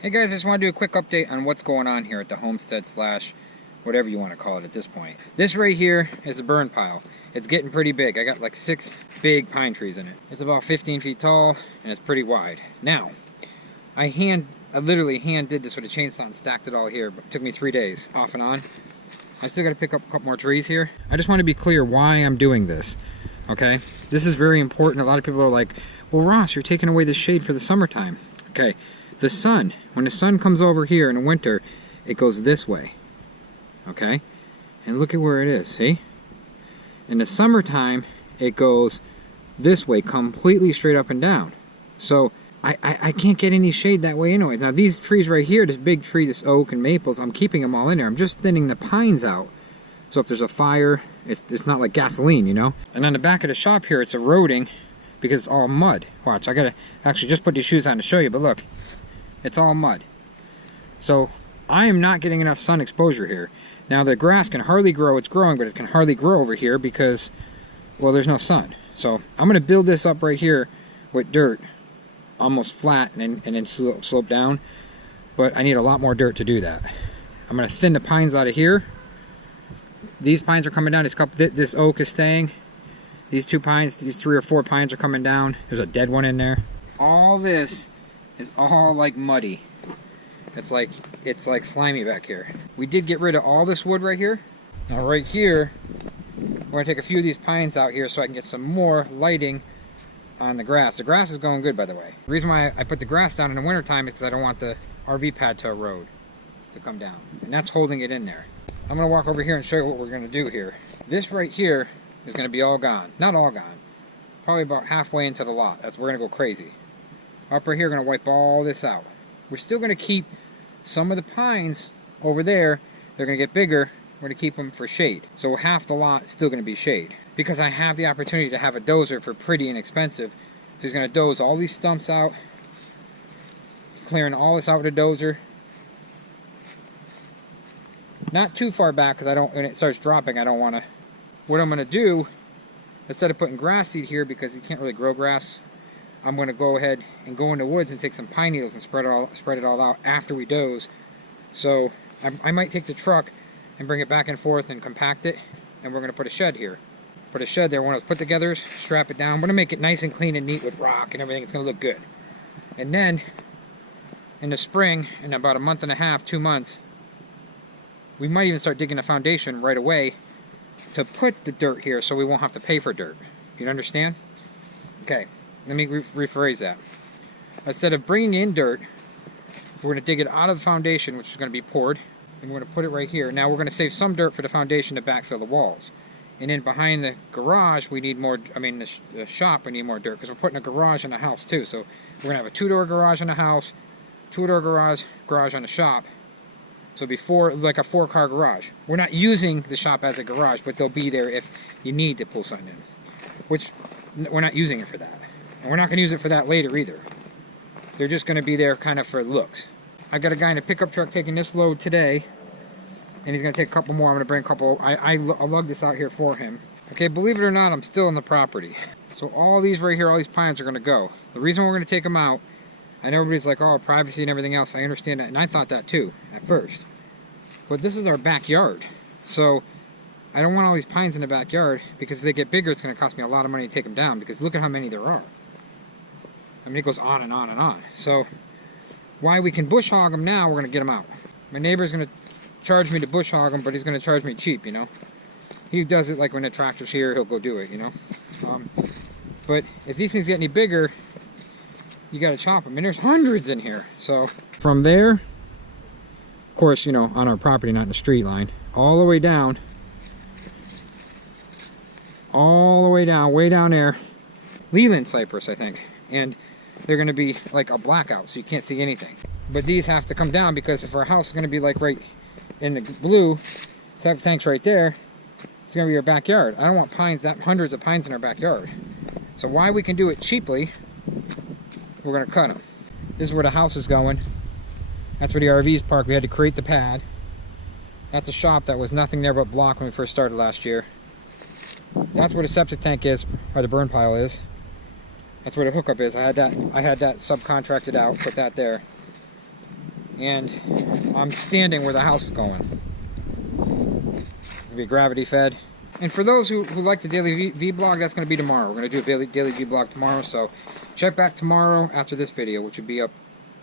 Hey guys, I just want to do a quick update on what's going on here at the homestead slash whatever you want to call it at this point. This right here is a burn pile. It's getting pretty big. I got like 6 big pine trees in it. It's about 15 feet tall and it's pretty wide. Now, I literally hand did this with a chainsaw and stacked it all here, but it took me 3 days off and on. I still got to pick up a couple more trees here. I just want to be clear why I'm doing this, okay? This is very important. A lot of people are like, well, Ross, you're taking away the shade for the summertime. Okay. The sun, when the sun comes over here in the winter, it goes this way, okay? And look at where it is, see? In the summertime, it goes this way, completely straight up and down. So I can't get any shade that way anyway. Now these trees right here, this big tree, this oak and maples, I'm keeping them all in there. I'm just thinning the pines out. So if there's a fire, it's not like gasoline, you know? And on the back of the shop here, it's eroding because it's all mud. Watch, I gotta actually just put these shoes on to show you, but look. It's all mud. So I am not getting enough sun exposure here. Now the grass can hardly grow. It's growing, but it can hardly grow over here because, well, there's no sun. So I'm going to build this up right here with dirt, almost flat, and then slope down. But I need a lot more dirt to do that. I'm going to thin the pines out of here. These pines are coming down. This oak is staying. These 2 pines, these 3 or 4 pines are coming down. There's a dead one in there. All this is all like muddy. It's like slimy back here. We did get rid of all this wood right here. Now right here, we're gonna take a few of these pines out here so I can get some more lighting on the grass. The grass is going good, by the way. The reason why I put the grass down in the wintertime is because I don't want the RV pad to erode, to come down. And that's holding it in there. I'm gonna walk over here and show you what we're gonna do here. This right here is gonna be all gone. Not all gone. Probably about halfway into the lot. We're gonna go crazy. Up right here, going to wipe all this out. We're still going to keep some of the pines over there. They're going to get bigger. We're going to keep them for shade. So half the lot is still going to be shade. Because I have the opportunity to have a dozer for pretty inexpensive. So he's going to doze all these stumps out. Clearing all this out with a dozer. Not too far back because when it starts dropping, I don't want to. What I'm going to do, instead of putting grass seed here because you can't really grow grass, I'm going to go ahead and go in the woods and take some pine needles and spread it all out after we doze. So I might take the truck and bring it back and forth and compact it, and we're going to put a shed here. Put a shed there, one of those put-togethers, strap it down. I'm going to make it nice and clean and neat with rock and everything. It's going to look good. And then in the spring, in about a month and a half, 2 months, we might even start digging a foundation right away to put the dirt here so we won't have to pay for dirt. You understand? Okay. Let me rephrase that. Instead of bringing in dirt, we're going to dig it out of the foundation, which is going to be poured, and we're going to put it right here. Now we're going to save some dirt for the foundation to backfill the walls. And then behind the garage, we need more, the shop, we need more dirt, because we're putting a garage in the house too. So we're going to have a 2-door garage in the house, 2-door garage on the shop. So before, like a 4-car garage. We're not using the shop as a garage, but they'll be there if you need to pull something in. Which, we're not using it for that. And we're not going to use it for that later either. They're just going to be there kind of for looks. I got a guy in a pickup truck taking this load today. And he's going to take a couple more. I'm going to bring a couple. I'll lug this out here for him. Okay, believe it or not, I'm still on the property. So all these right here, all these pines are going to go. The reason we're going to take them out, I know everybody's like, oh, privacy and everything else. I understand that. And I thought that too at first. But this is our backyard. So I don't want all these pines in the backyard because if they get bigger, it's going to cost me a lot of money to take them down because look at how many there are. I mean, it goes on and on and on. So, why we can bush hog them now, we're going to get them out. My neighbor's going to charge me to bush hog them, but he's going to charge me cheap, you know. He does it like when the tractor's here, he'll go do it, you know. But if these things get any bigger, you got to chop them. And there's hundreds in here. So, from there, of course, you know, on our property, not in the street line, all the way down, way down there, Leland cypress, I think. And they're going to be like a blackout, so you can't see anything. But these have to come down because if our house is going to be like right in the blue, septic tank's right there, it's going to be our backyard. I don't want pines, hundreds of pines in our backyard. So why we can do it cheaply, we're going to cut them. This is where the house is going. That's where the RV's parked. We had to create the pad. That's a shop that was nothing there but block when we first started last year. That's where the septic tank is, or the burn pile is. That's where the hookup is. I had that subcontracted out, put that there. And I'm standing where the house is going. It'll be gravity fed. And for those who like the daily vlog, that's going to be tomorrow. We're going to do a daily vlog tomorrow, so check back tomorrow after this video, which will be up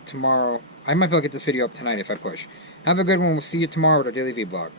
tomorrow. I might be able to get this video up tonight if I push. Have a good one. We'll see you tomorrow with our daily vlog.